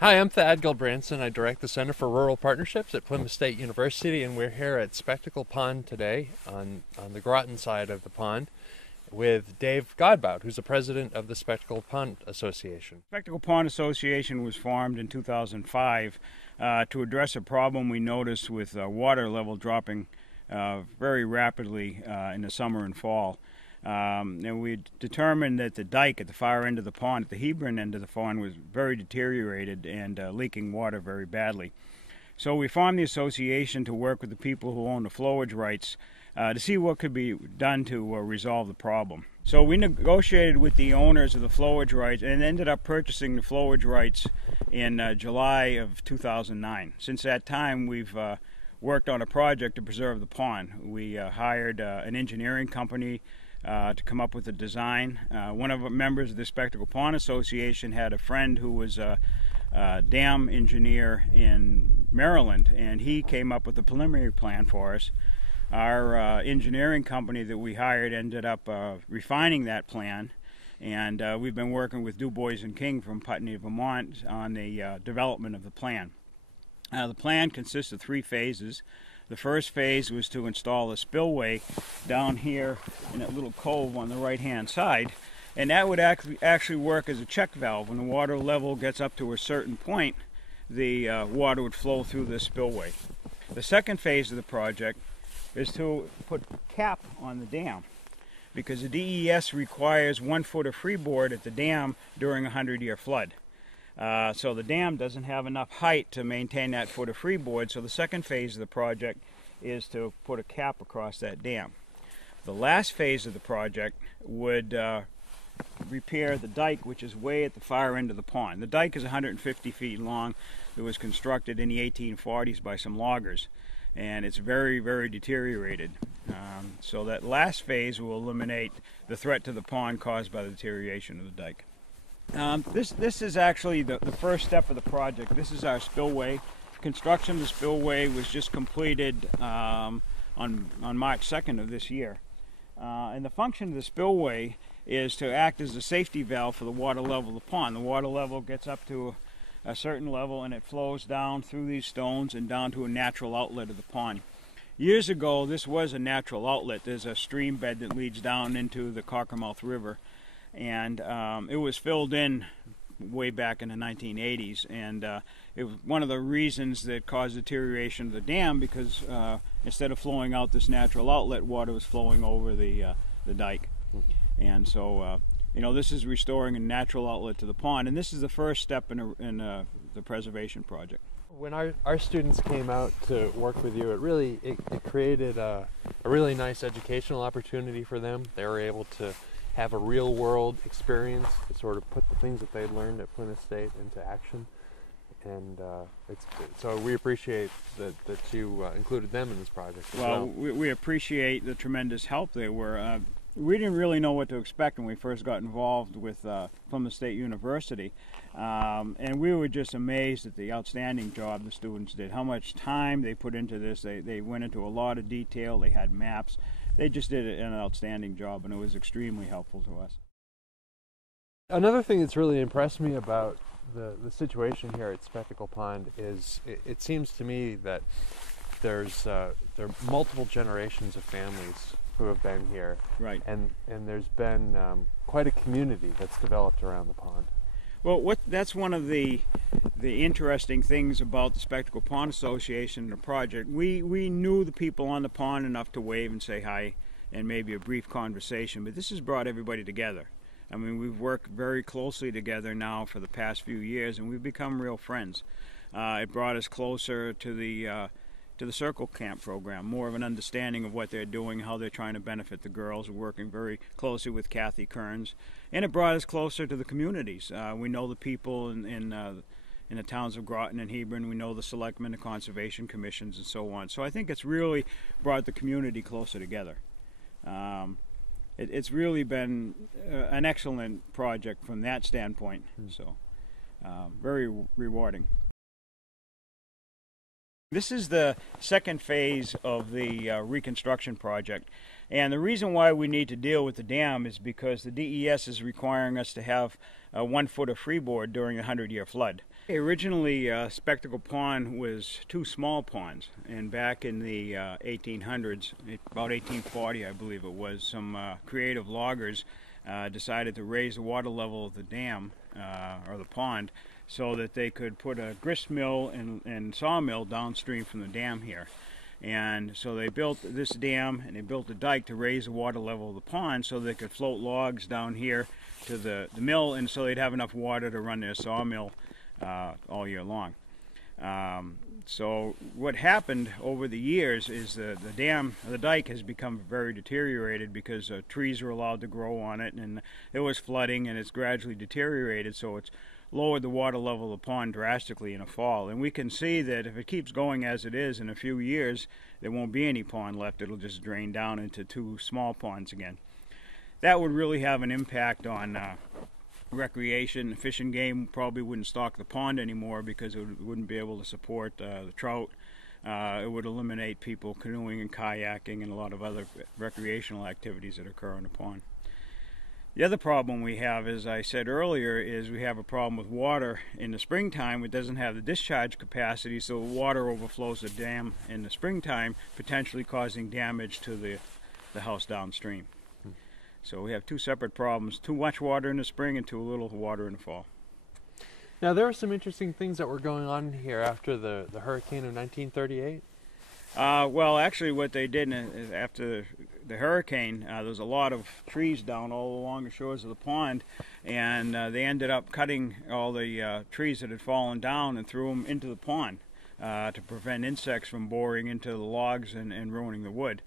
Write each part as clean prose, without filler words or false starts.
Hi, I'm Thad Gilbranson. I direct the Center for Rural Partnerships at Plymouth State University, and we're here at Spectacle Pond today on the Groton side of the pond with Dave Godbout, who's the president of the Spectacle Pond Association. Spectacle Pond Association was formed in 2005 to address a problem we noticed with water level dropping very rapidly in the summer and fall. And we determined that the dike at the far end of the pond, at the Hebron end of the pond, was very deteriorated and leaking water very badly. So we formed the association to work with the people who own the flowage rights to see what could be done to resolve the problem. So we negotiated with the owners of the flowage rights and ended up purchasing the flowage rights in July of 2009. Since that time, we've worked on a project to preserve the pond. We hired an engineering company to come up with a design. One of the members of the Spectacle Pond Association had a friend who was a dam engineer in Maryland, and he came up with a preliminary plan for us. Our engineering company that we hired ended up refining that plan, and we've been working with Du Bois and King from Putney, Vermont on the development of the plan. The plan consists of 3 phases. The first phase was to install a spillway down here in that little cove on the right-hand side, and that would actually work as a check valve. When the water level gets up to a certain point, the water would flow through this spillway. The second phase of the project is to put a cap on the dam, because the DES requires 1 foot of freeboard at the dam during a 100-year flood. So the dam doesn't have enough height to maintain that foot of freeboard, so the second phase of the project is to put a cap across that dam. The last phase of the project would repair the dike, which is way at the far end of the pond. The dike is 150 feet long. It was constructed in the 1840s by some loggers, and it's very, very deteriorated. So that last phase will eliminate the threat to the pond caused by the deterioration of the dike. This is actually the first step of the project. This is our spillway. Construction of the spillway was just completed on March 2nd of this year. And the function of the spillway is to act as a safety valve for the water level of the pond. The water level gets up to a certain level and it flows down through these stones and down to a natural outlet of the pond. Years ago, this was a natural outlet. There's a stream bed that leads down into the Cockermouth River, and it was filled in way back in the 1980s, and it was one of the reasons that caused deterioration of the dam, because instead of flowing out this natural outlet, water was flowing over the dike. And so this is restoring a natural outlet to the pond, and this is the first step in the preservation project. When our students came out to work with you, it created a really nice educational opportunity for them. They were able to have a real-world experience to sort of put the things that they'd learned at Plymouth State into action, and so we appreciate that you included them in this project as well. We appreciate the tremendous help they were. We didn't really know what to expect when we first got involved with Plymouth State University, and we were just amazed at the outstanding job the students did, how much time they put into this. They went into a lot of detail. They had maps. They just did an outstanding job, and it was extremely helpful to us. Another thing that's really impressed me about the situation here at Spectacle Pond is it seems to me that there are multiple generations of families who have been here, right? And there's been quite a community that's developed around the pond. Well, that's one of the interesting things about the Spectacle Pond Association and the project. We knew the people on the pond enough to wave and say hi and maybe a brief conversation, but this has brought everybody together. I mean, we've worked very closely together now for the past few years, and we've become real friends. It brought us closer to the Circle Camp program, more of an understanding of what they're doing, how they're trying to benefit the girls. We're working very closely with Kathy Kearns, and it brought us closer to the communities. We know the people in the towns of Groton and Hebron. We know the selectmen, the conservation commissions, and so on. So I think it's really brought the community closer together. It's really been an excellent project from that standpoint. So very rewarding. This is the second phase of the reconstruction project. And the reason why we need to deal with the dam is because the DES is requiring us to have 1 foot of freeboard during the 100-year flood. Originally, Spectacle Pond was 2 small ponds, and back in the 1800s, about 1840 I believe it was, some creative loggers decided to raise the water level of the dam, or the pond, so that they could put a grist mill and sawmill downstream from the dam here. And so they built this dam and they built a dike to raise the water level of the pond so they could float logs down here to the mill, and so they'd have enough water to run their sawmill all year long. So what happened over the years is the dike has become very deteriorated because trees were allowed to grow on it, and there was flooding, and it's gradually deteriorated, so it's lowered the water level of the pond drastically in the fall. And we can see that if it keeps going as it is, in a few years there won't be any pond left. It'll just drain down into 2 small ponds again. That would really have an impact on recreation. Fish and Game probably wouldn't stock the pond anymore because it wouldn't be able to support the trout. It would eliminate people canoeing and kayaking and a lot of other recreational activities that occur in the pond. The other problem we have, as I said earlier, is we have a problem with water in the springtime. It doesn't have the discharge capacity, so water overflows the dam in the springtime, potentially causing damage to the house downstream. So we have 2 separate problems: too much water in the spring and too little water in the fall. Now, there were some interesting things that were going on here after the hurricane of 1938. Well, actually what they did is after the hurricane, there was a lot of trees down all along the shores of the pond, and they ended up cutting all the trees that had fallen down and threw them into the pond to prevent insects from boring into the logs and ruining the wood.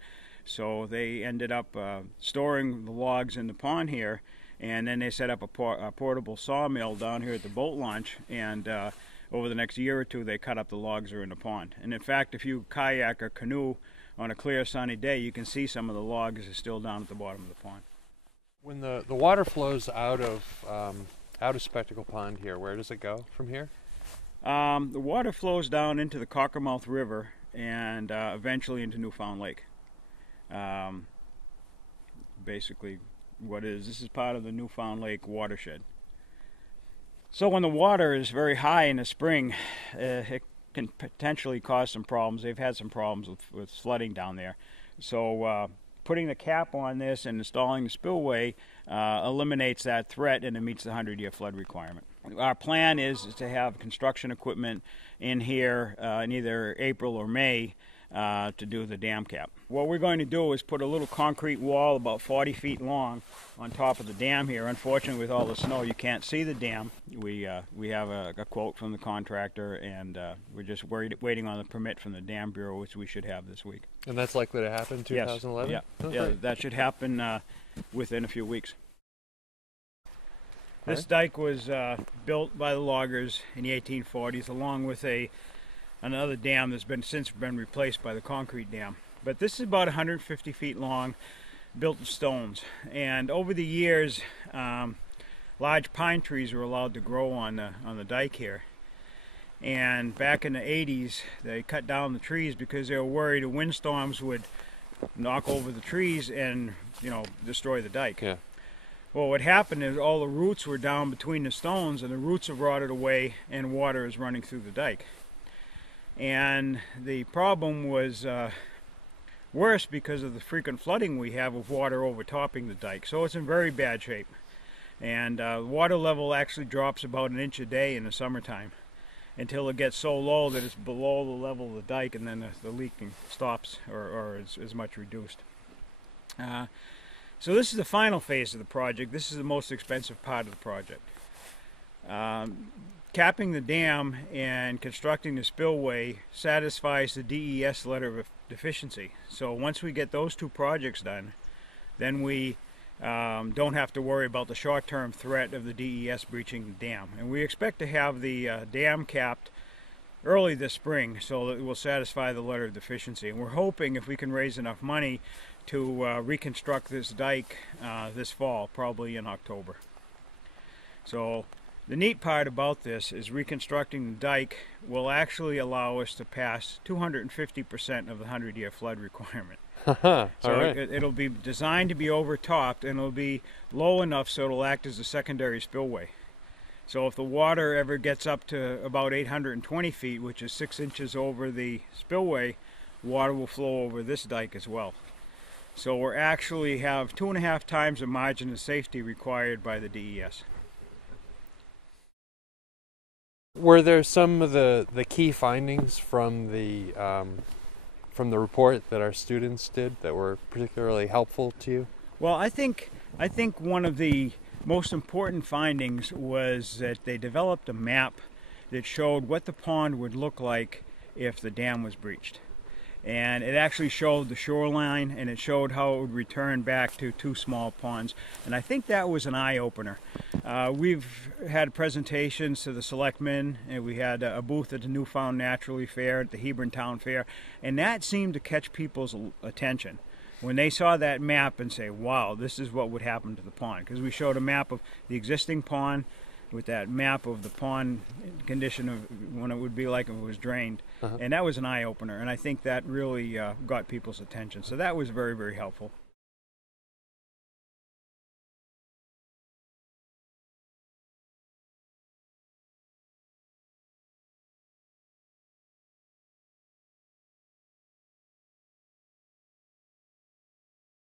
So they ended up storing the logs in the pond here, and then they set up a portable sawmill down here at the boat launch, and over the next year or 2 they cut up the logs that are in the pond. And in fact, if you kayak or canoe on a clear sunny day, you can see some of the logs are still down at the bottom of the pond. When the water flows out of Spectacle Pond here, where does it go from here? The water flows down into the Cockermouth River and eventually into Newfound Lake. Basically this is part of the Newfound Lake watershed. So when the water is very high in the spring, it can potentially cause some problems. They've had some problems with flooding down there. So putting the cap on this and installing the spillway eliminates that threat, and it meets the 100-year flood requirement. Our plan is to have construction equipment in here in either April or May to do the dam cap. What we're going to do is put a little concrete wall about 40 feet long on top of the dam here. Unfortunately, with all the snow, you can't see the dam. We have a quote from the contractor, and we're just waiting on the permit from the Dam Bureau, which we should have this week. And that's likely to happen in 2011? Yes. Oh, Yeah, that should happen within a few weeks. This dike was built by the loggers in the 1840s, along with another dam that's since been replaced by the concrete dam. But this is about 150 feet long, built of stones. And over the years, large pine trees were allowed to grow on the dike here. And back in the 80s, they cut down the trees because they were worried the windstorms would knock over the trees and, destroy the dike. Yeah. Well, what happened is all the roots were down between the stones, and the roots have rotted away, and water is running through the dike. And the problem was worse because of the frequent flooding we have of water overtopping the dike. So it's in very bad shape. And water level actually drops about 1 inch a day in the summertime until it gets so low that it's below the level of the dike, and then the leaking stops or is much reduced. So this is the final phase of the project. This is the most expensive part of the project. Capping the dam and constructing the spillway satisfies the DES letter of deficiency. So once we get those 2 projects done, then we don't have to worry about the short-term threat of the DES breaching the dam. And we expect to have the dam capped early this spring, so that it will satisfy the letter of deficiency. And we're hoping, if we can raise enough money, to reconstruct this dike this fall, probably in October. So the neat part about this is reconstructing the dike will actually allow us to pass 250% of the 100-year flood requirement. All So right. it'll be designed to be overtopped, and it'll be low enough so it'll act as a secondary spillway. So if the water ever gets up to about 820 feet, which is 6 inches over the spillway, water will flow over this dike as well. So we're actually have 2.5 times the margin of safety required by the DES. Were there some of the key findings from the report that our students did that were particularly helpful to you? Well, I think one of the most important findings was that they developed a map that showed what the pond would look like if the dam was breached. And it actually showed the shoreline, and it showed how it would return back to 2 small ponds. And I think that was an eye-opener. We've had presentations to the selectmen, and we had a booth at the Newfound Naturally Fair, at the Hebron Town Fair, and that seemed to catch people's attention when they saw that map and say, wow, this is what would happen to the pond. Because we showed a map of the existing pond with that map of the pond condition of when it would be like if it was drained. And that was an eye-opener, and I think that really got people's attention. So that was very, very helpful.